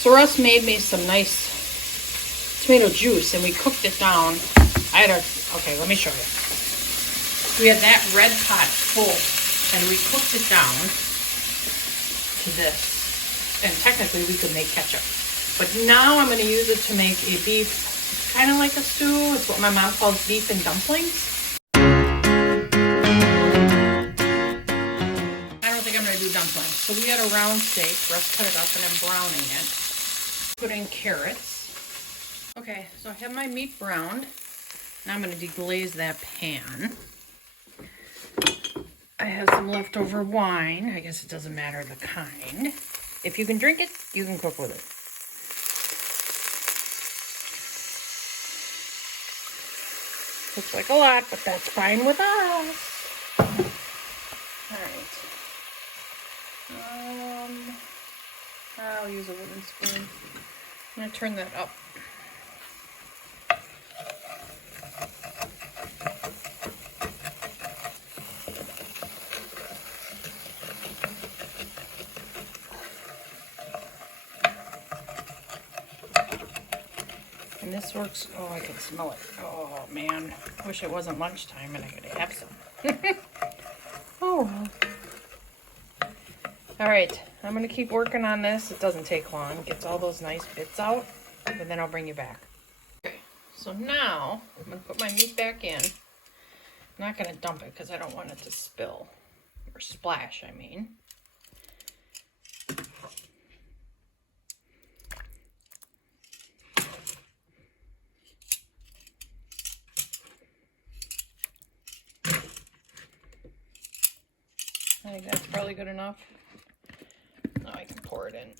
So Russ made me some nice tomato juice and we cooked it down. Okay, let me show you. We had that red pot full and we cooked it down to this. And technically we could make ketchup. But now I'm going to use it to make a beef, kind of like a stew. It's what my mom calls beef and dumplings. I don't think I'm going to do dumplings. So we had a round steak. Russ cut it up and I'm browning it. Put in carrots. Okay, so I have my meat browned. Now I'm going to deglaze that pan. I have some leftover wine. I guess it doesn't matter the kind. If you can drink it, you can cook with it. Looks like a lot, but that's fine with us. Alright. I'll use a wooden spoon. I'm going to turn that up. And this works. Oh, I can smell it. Oh, man. Wish it wasn't lunchtime and I could have some. Oh, well. Alright, I'm going to keep working on this. It doesn't take long. Gets all those nice bits out, and then I'll bring you back. Okay, so now I'm going to put my meat back in. I'm not going to dump it because I don't want it to spill. Or splash, I mean. I think that's probably good enough. Now I can pour it in.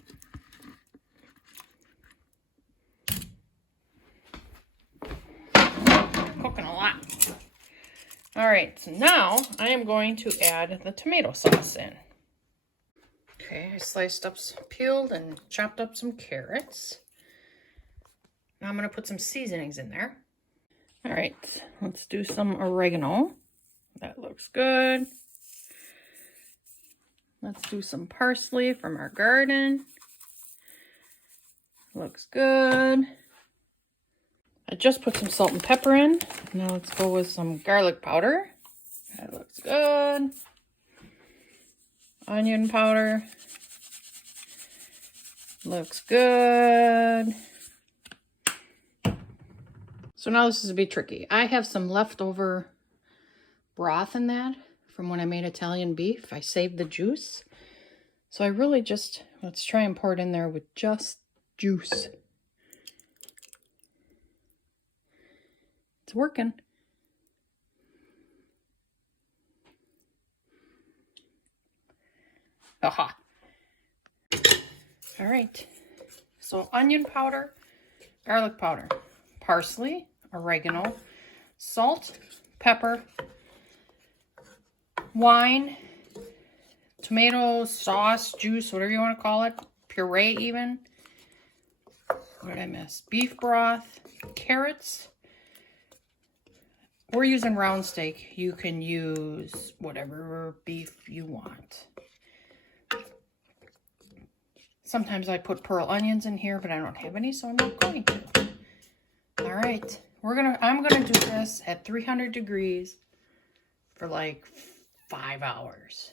Cooking a lot. Alright, so now I am going to add the tomato sauce in. Okay, I sliced up, peeled and chopped up some carrots. Now I'm going to put some seasonings in there. Alright, let's do some oregano. That looks good. Let's do some parsley from our garden. Looks good. I just put some salt and pepper in. Now let's go with some garlic powder. That looks good. Onion powder. Looks good. So now this is a bit tricky. I have some leftover broth in that from when I made Italian beef. I saved the juice. So I really just, let's try and pour it in there with just juice. It's working. Aha. All right. So onion powder, garlic powder, parsley, oregano, salt, pepper, wine, tomato sauce, juice, whatever you want to call it, puree even. What did I miss? Beef broth, carrots. We're using round steak. You can use whatever beef you want. Sometimes I put pearl onions in here, but I don't have any, so I'm not going to. All right, I'm gonna do this at 300 degrees for like 5 hours.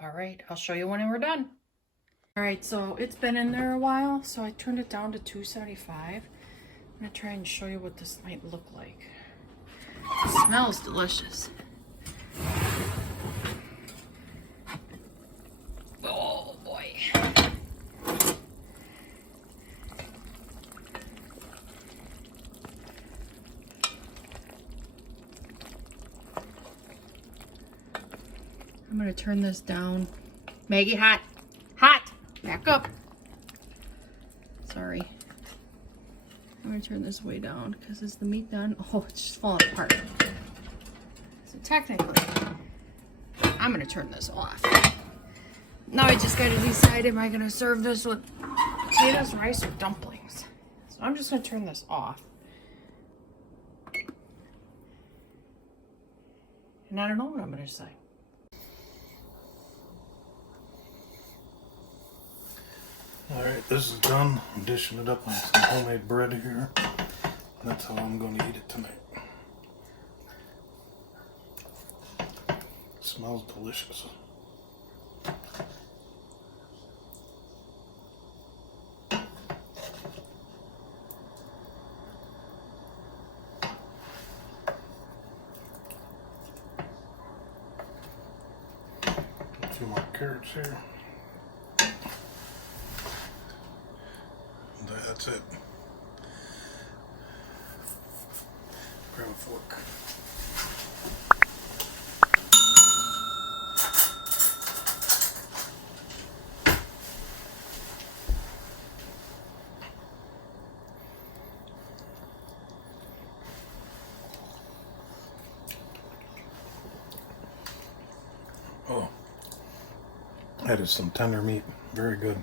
All right, I'll show you when we're done. All right, so it's been in there a while, so I turned it down to 275. I'm gonna try and show you what this might look like. It smells delicious. Oh boy. I'm gonna turn this down. Maggie, hot. Hot! Back up. Sorry. I'm gonna turn this way down because is the meat done? Oh, it's just falling apart. So technically, I'm gonna turn this off. Now I just gotta decide, am I gonna serve this with potatoes, rice, or dumplings? So I'm just gonna turn this off. And I don't know what I'm gonna say. Alright, this is done. I'm dishing it up on some homemade bread here. That's how I'm going to eat it tonight. It smells delicious. A few more carrots here. That's it. Grab a fork. Oh, that is some tender meat. Very good.